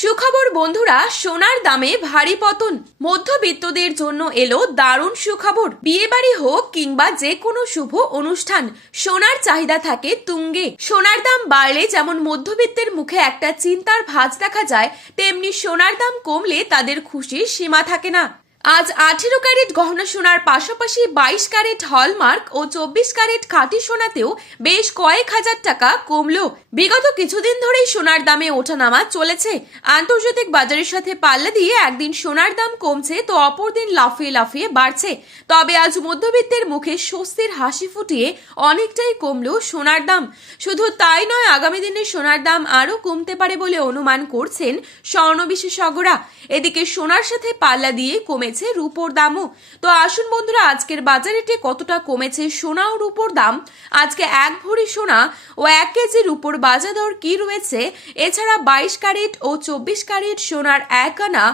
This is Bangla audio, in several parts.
সুখবর বন্ধুরা, সোনার দামে ভারী পতন। মধ্যবিত্তদের জন্য এলো দারুণ সুখবর। বিয়েবাড়ি হোক কিংবা যে কোনো শুভ অনুষ্ঠান, সোনার চাহিদা থাকে তুঙ্গে। সোনার দাম বাড়লে যেমন মধ্যবিত্তের মুখে একটা চিন্তার ভাঁজ দেখা যায়, তেমনি সোনার দাম কমলে তাদের খুশির সীমা থাকে না। আজ 18 ক্যারেট গহনা সোনার পাশাপাশি 22 ক্যারেট হলমার্ক ও 24 ক্যারেট খাঁটি সোনাতেও বেশ কয়েক হাজার টাকা কমলো। বিগত কিছুদিন ধরেই সোনার দামে ওঠানামা চলেছে। আন্তর্জাতিক বাজারের সাথে পাল্লা দিয়ে একদিন সোনার দাম কমছে তো অপরদিন লাফিয়ে লাফিয়ে বাড়ছে। তবে আজ মধ্যবিত্তের মুখে স্বস্তির হাসি ফুটিয়ে অনেকটাই কমলো সোনার দাম। শুধু তাই নয়, আগামী দিনে সোনার দাম আরও কমতে পারে বলে অনুমান করছেন স্বর্ণ বিশেষজ্ঞরা। এদিকে সোনার সাথে পাল্লা দিয়ে কমেছে রূপোর দামও। তো আসুন বন্ধুরা, আজকের বাজারেতে কতটা কমেছে সোনা ও রূপোর দাম, আজকে এক ভরি সোনা ও 1 কেজি রূপোর বাজার দর কি রয়েছে, এছাড়া 22 ক্যারেট ও 24 ক্যারেট সোনার 1 আনা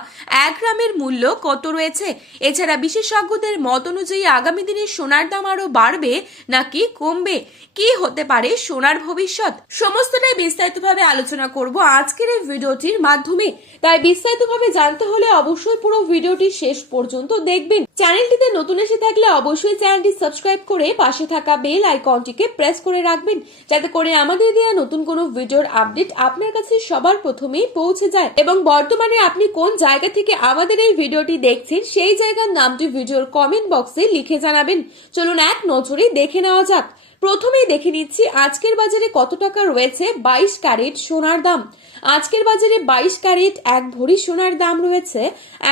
1 গ্রামের মূল্য কত রয়েছে, এছাড়া বিশেষজ্ঞদের মত অনুযায়ী আগামী দিনে সোনার দাম আরো বাড়বে নাকি কমবে, কি হতে পারে সোনার ভবিষ্যৎ, সমস্তটাই বিস্তারিতভাবে আলোচনা করব আজকের এই ভিডিওটির মাধ্যমে। তাই বিস্তারিতভাবে জানতে হলে অবশ্যই পুরো ভিডিওটি শেষ পর্যন্ত দেখবেন। চ্যানেলটিতে নতুন এসে থাকলে অবশ্যই চ্যানেলটি সাবস্ক্রাইব করে পাশে থাকা বেল আইকনটিকে প্রেস করে রাখবেন, যাতে করে আমাদের দেওয়া নতুন কোনো ভিডিওর আপডেট আপনার কাছে সবার প্রথমেই পৌঁছে যায়। এবং বর্তমানে আপনি কোন জায়গা থেকে আমাদের এই ভিডিওটি দেখছেন, সেই জায়গার নামটি ভিডিওর কমেন্ট বক্সে লিখে জানাবেন। চলুন এক নজরে দেখে নেওয়া যাক। প্রথমেই দেখে নিচ্ছি আজকের বাজারে কত টাকা রয়েছে 22 ক্যারেট সোনার দাম। আজকের বাজারে 22 ক্যারেট 1 ভরি সোনার দাম রয়েছে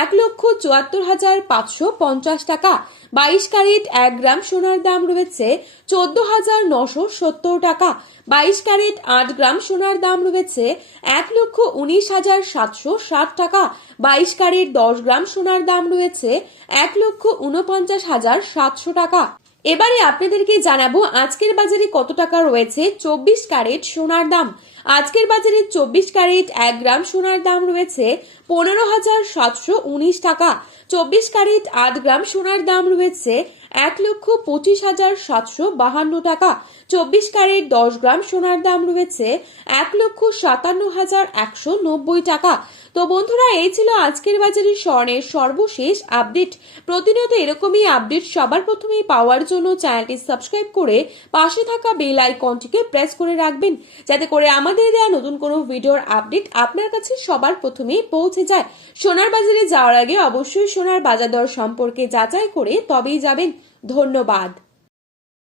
1,74,550 টাকা। 22 ক্যারেট 1 গ্রাম সোনার দাম রয়েছে 14,970 টাকা। 22 ক্যারেট 8 গ্রাম সোনার দাম রয়েছে 1,19,760 টাকা। 22 ক্যারেট 10 গ্রাম সোনার দাম রয়েছে 1,49,700 টাকা। এবারে আপনাদেরকে জানাবো আজকের বাজারে কত টাকা রয়েছে 24 ক্যারেট সোনার দাম। আজকের বাজারে 24 ক্যারেট 1 গ্রাম সোনার দাম রয়েছে 15,719 টাকা। 24 ক্যারেট 8 গ্রাম সোনার দাম রয়েছে 1,25,752 টাকা। 24 ক্যারেট 10 গ্রাম সোনার দাম রয়েছে 1,57,190 টাকা। তো বন্ধুরা, এই ছিল আজকের বাজারে স্বর্ণের সর্বশেষ আপডেট। প্রতিনিয়ত এরকমই আপডেট সবার প্রথমেই পাওয়ার জন্য চ্যানেলটি সাবস্ক্রাইব করে পাশে থাকা বেল আইকনটিকে প্রেস করে রাখবেন, যাতে করে আমাদের দেওয়া নতুন কোনো ভিডিওর আপডেট আপনার কাছে সবার প্রথমেই পৌঁছে যায়। সোনার বাজারে যাওয়ার আগে অবশ্যই সোনার বাজার দর সম্পর্কে যাচাই করে তবেই যাবেন। ধন্যবাদ।